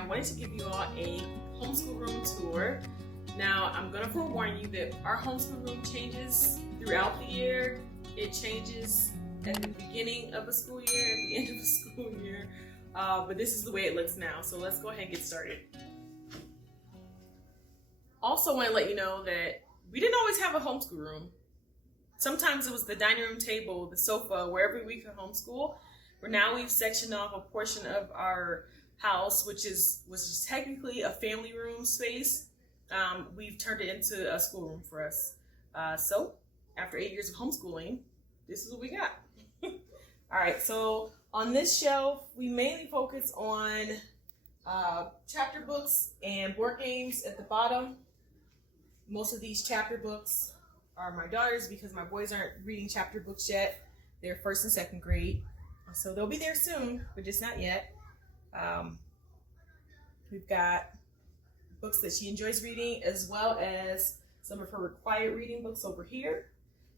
I wanted to give you all a homeschool room tour. Now, I'm going to forewarn you that our homeschool room changes throughout the year. It changes at the beginning of a school year, at the end of a school year, but this is the way it looks now. So let's go ahead and get started. Also, want to let you know that we didn't always have a homeschool room. Sometimes it was the dining room table, the sofa, wherever we could homeschool. Where now we've sectioned off a portion of our house, which was technically a family room space. We've turned it into a schoolroom for us. So after 8 years of homeschooling, this is what we got. All right, so on this shelf, we mainly focus on chapter books and board games at the bottom. Most of these chapter books are my daughter's because my boys aren't reading chapter books yet. They're first and second grade. So they'll be there soon, but just not yet. We've got books that she enjoys reading, as well as some of her required reading books over here.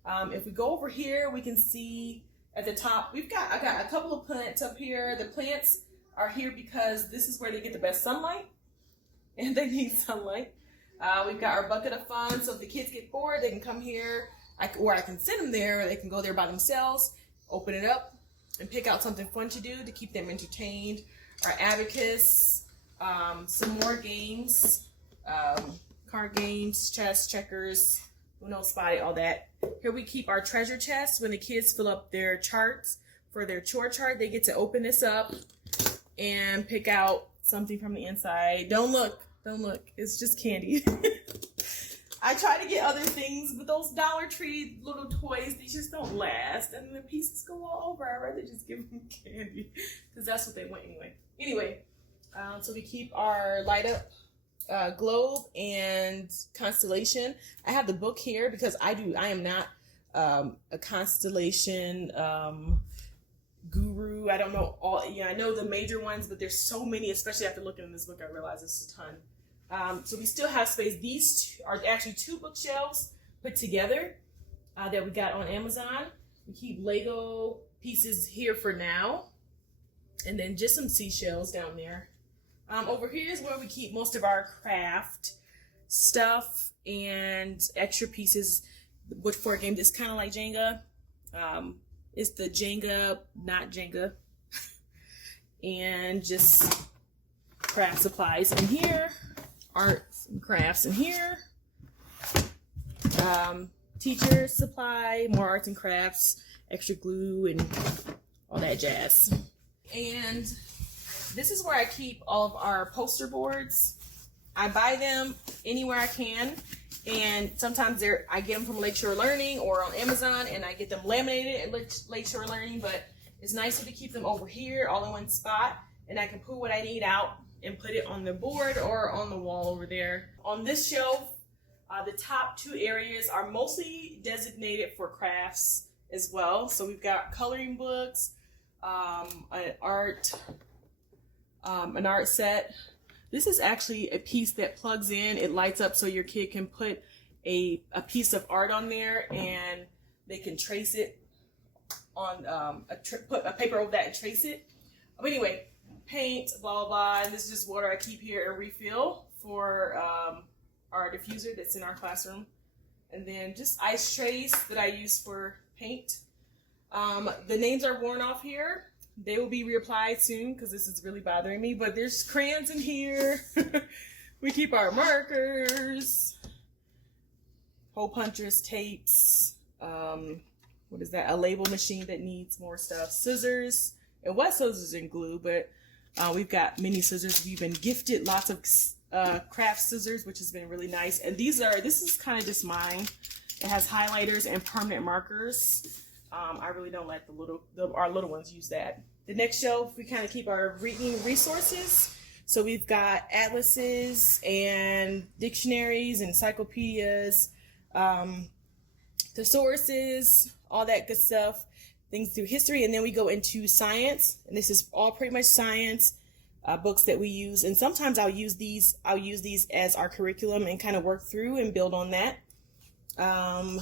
If we go over here, we can see at the top, I got a couple of plants up here. The plants are here because this is where they get the best sunlight, and they need sunlight. We've got our bucket of fun, so if the kids get bored, they can come here, or I can send them there, or they can go there by themselves, open it up, and pick out something fun to do to keep them entertained. Our abacus, some more games, card games, chess, checkers, Uno, Spotty, all that. Here we keep our treasure chest. When the kids fill up their charts for their chore chart, they get to open this up and pick out something from the inside. Don't look, it's just candy. I try to get other things, but those Dollar Tree little toys, they just don't last. And the pieces go all over. I'd rather just give them candy because that's what they want anyway. So we keep our light up globe and constellation. I have the book here because I am not a constellation guru. I don't know all. Yeah, I know the major ones, but there's so many, especially after looking in this book, I realize it's a ton. So we still have space. These are actually 2 bookshelves put together that we got on Amazon. We keep Lego pieces here for now. And then just some seashells down there. Over here is where we keep most of our craft stuff and extra pieces. Which for a game that's kind of like Jenga. It's the Jenga, not Jenga. And just craft supplies in here. Arts and crafts in here. Teacher supply, more arts and crafts, extra glue and all that jazz. And this is where I keep all of our poster boards. I buy them anywhere I can, and sometimes I get them from Lakeshore Learning or on Amazon, and I get them laminated at Lakeshore Learning, but it's nicer to keep them over here all in one spot, and I can put what I need out and put it on the board or on the wall over there. On this shelf, the top 2 areas are mostly designated for crafts as well. So we've got coloring books, an art set. This is actually a piece that plugs in. It lights up so your kid can put a piece of art on there and they can trace it on put a paper over that and trace it. But anyway, paint, blah, blah, blah. And this is just water I keep here and refill for our diffuser that's in our classroom. And then just ice trays that I use for paint. The names are worn off here. They will be reapplied soon because this is really bothering me. But there's crayons in here. We keep our markers, hole punchers, tapes. What is that? A label machine that needs more stuff. Scissors. It was scissors and glue, but we've got mini scissors. We've been gifted lots of craft scissors, which has been really nice. And this is kind of just mine. It has highlighters and permanent markers. I really don't let our little ones use that. The next shelf, we kind of keep our reading resources. So we've got atlases and dictionaries and encyclopedias, thesauruses, all that good stuff, things through history. And then we go into science, and this is all pretty much science books that we use. And sometimes I'll use these as our curriculum and kind of work through and build on that. And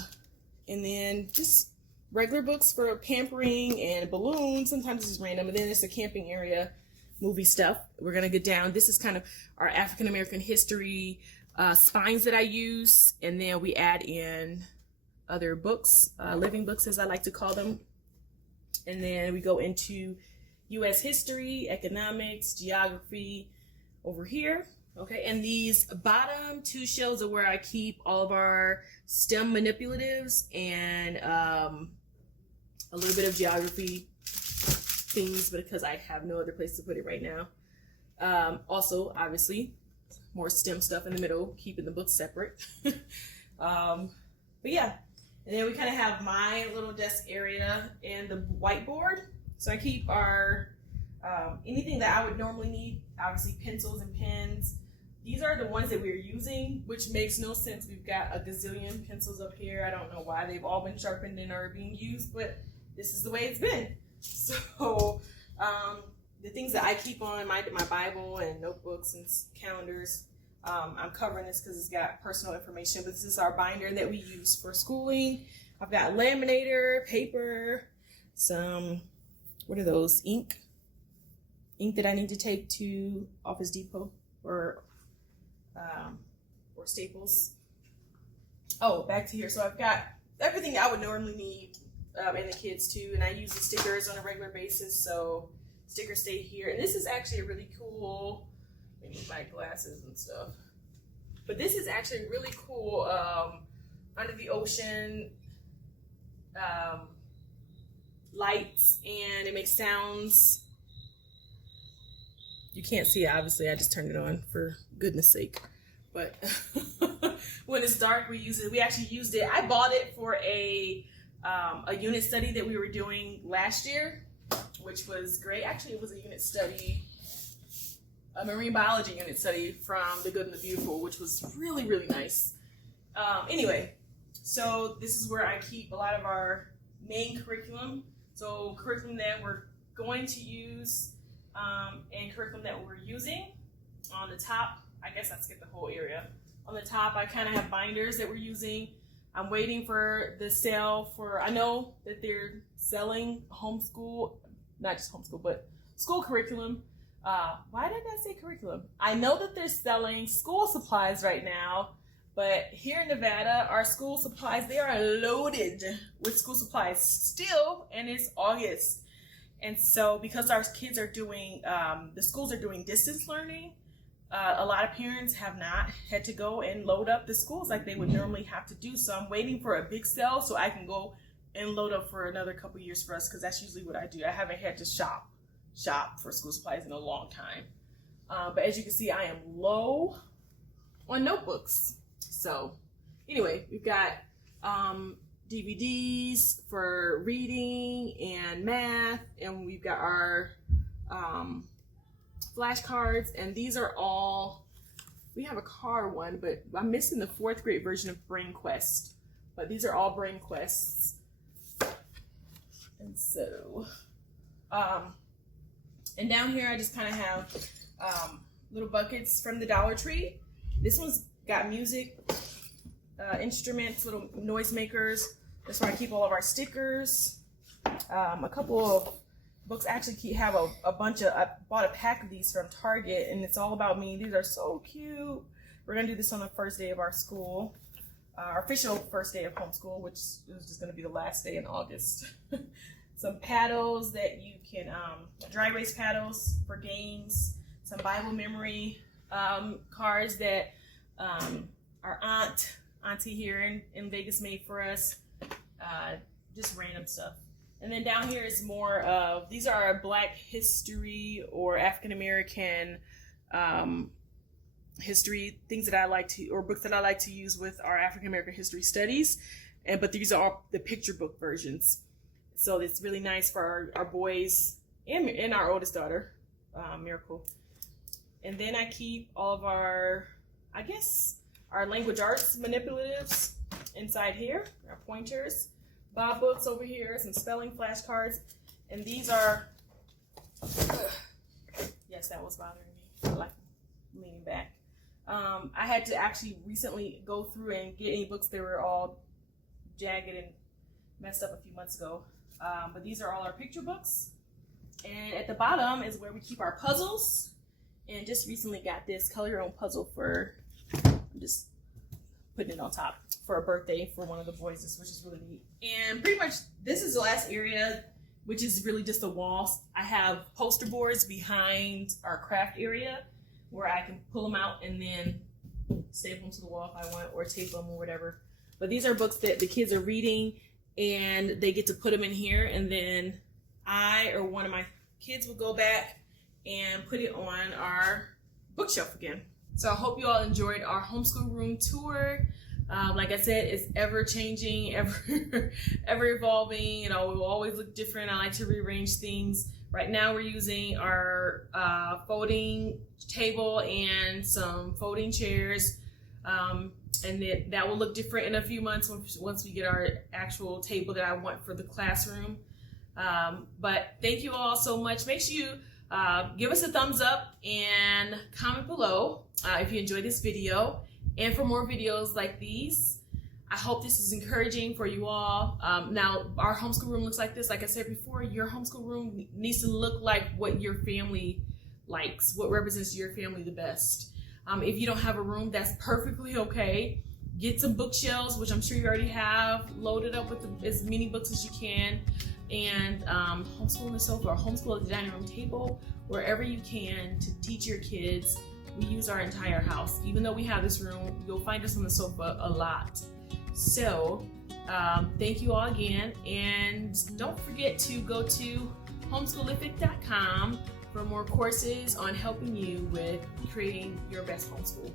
then just regular books for pampering and balloons. Sometimes it's random. And then it's a camping area movie stuff. We're going to get down. This is kind of our African American history spines that I use. And then we add in other books, living books as I like to call them. And then we go into U.S. history, economics, geography over here. Okay, and these bottom two shelves are where I keep all of our STEM manipulatives and a little bit of geography things, because I have no other place to put it right now. Also, obviously, more STEM stuff in the middle, keeping the books separate. But yeah, and then we kind of have my little desk area and the whiteboard. So I keep our anything that I would normally need, obviously pencils and pens. These are the ones that we're using, which makes no sense. We've got a gazillion pencils up here. I don't know why they've all been sharpened and are being used, but this is the way it's been. So the things that I keep on my Bible and notebooks and calendars, I'm covering this because it's got personal information, but this is our binder that we use for schooling. I've got laminator, paper, some, what are those, ink that I need to take to Office Depot or Staples. Oh, back to here. So I've got everything I would normally need, and the kids too. And I use the stickers on a regular basis, so stickers stay here. And this is actually a really cool. I need my glasses and stuff. But this is actually really cool. Under the ocean lights, and it makes sounds. You can't see it, obviously. I just turned it on for goodness sake. But when it's dark, we use it. We actually used it. I bought it for a unit study that we were doing last year, which was great. Actually, it was a unit study, a marine biology unit study from The Good and the Beautiful, which was really, really nice. Anyway, so this is where I keep a lot of our main curriculum. So curriculum that we're going to use and curriculum that we're using. On the top, I guess I skipped the whole area. On the top, I kind of have binders that we're using. I'm waiting for the sale for, I know that they're selling homeschool, not just homeschool, but school curriculum. Why did I say curriculum? I know that they're selling school supplies right now, but here in Nevada, our school supplies, they are loaded with school supplies still, and it's August. And so because our kids are doing, the schools are doing distance learning, a lot of parents have not had to go and load up the schools like they would normally have to do. So I'm waiting for a big sale so I can go and load up for another couple years for us, because that's usually what I do. I haven't had to shop for school supplies in a long time. But as you can see, I am low on notebooks. So anyway, we've got DVDs for reading and math, and we've got our flashcards, and these are all, we have a car one, but I'm missing the 4th grade version of Brain Quest, but these are all Brain Quests. And so and down here I just kind of have little buckets from the Dollar Tree. This one's got music instruments, little noise makers. That's where I keep all of our stickers. A couple of books. Actually have a bunch of, I bought a pack of these from Target, and it's all about me. These are so cute. We're gonna do this on the first day of our school, our official first day of homeschool, which is just gonna be the last day in August. Some paddles that you can, dry erase paddles for games, some Bible memory cards that our auntie here in Vegas made for us, just random stuff. And then down here is more of, these are our Black history or African American history, things that I like to, or books that I like to use with our African American history studies. But these are all the picture book versions. So it's really nice for our boys and our oldest daughter, Miracle. And then I keep all of our, I guess, our language arts manipulatives inside here, our pointers. Bob books over here, some spelling flashcards, and these are, yes, that was bothering me, like leaning back. I had to actually recently go through and get any books that were all jagged and messed up a few months ago. But these are all our picture books. And at the bottom is where we keep our puzzles. And just recently got this color your own puzzle for, I'm just putting it on top, for a birthday for one of the boys, which is really neat. And pretty much this is the last area, which is really just the walls. I have poster boards behind our craft area where I can pull them out and then staple them to the wall if I want, or tape them or whatever. But these are books that the kids are reading, and they get to put them in here, and then I or one of my kids will go back and put it on our bookshelf again. So I hope you all enjoyed our homeschool room tour. Like I said, it's ever changing, ever evolving. It will always look different. I like to rearrange things. Right now we're using our folding table and some folding chairs. And that will look different in a few months once we get our actual table that I want for the classroom. But thank you all so much. Make sure you give us a thumbs up and comment below if you enjoyed this video. And for more videos like these, I hope this is encouraging for you all. Now, our homeschool room looks like this. Like I said before, your homeschool room needs to look like what your family likes, what represents your family the best. If you don't have a room, that's perfectly okay. Get some bookshelves, which I'm sure you already have, loaded up with as many books as you can, and homeschool on the sofa or homeschool at the dining room table, wherever you can, to teach your kids. We use our entire house. Even though we have this room, you'll find us on the sofa a lot. So thank you all again, and don't forget to go to homeschoolific.com for more courses on helping you with creating your best homeschool.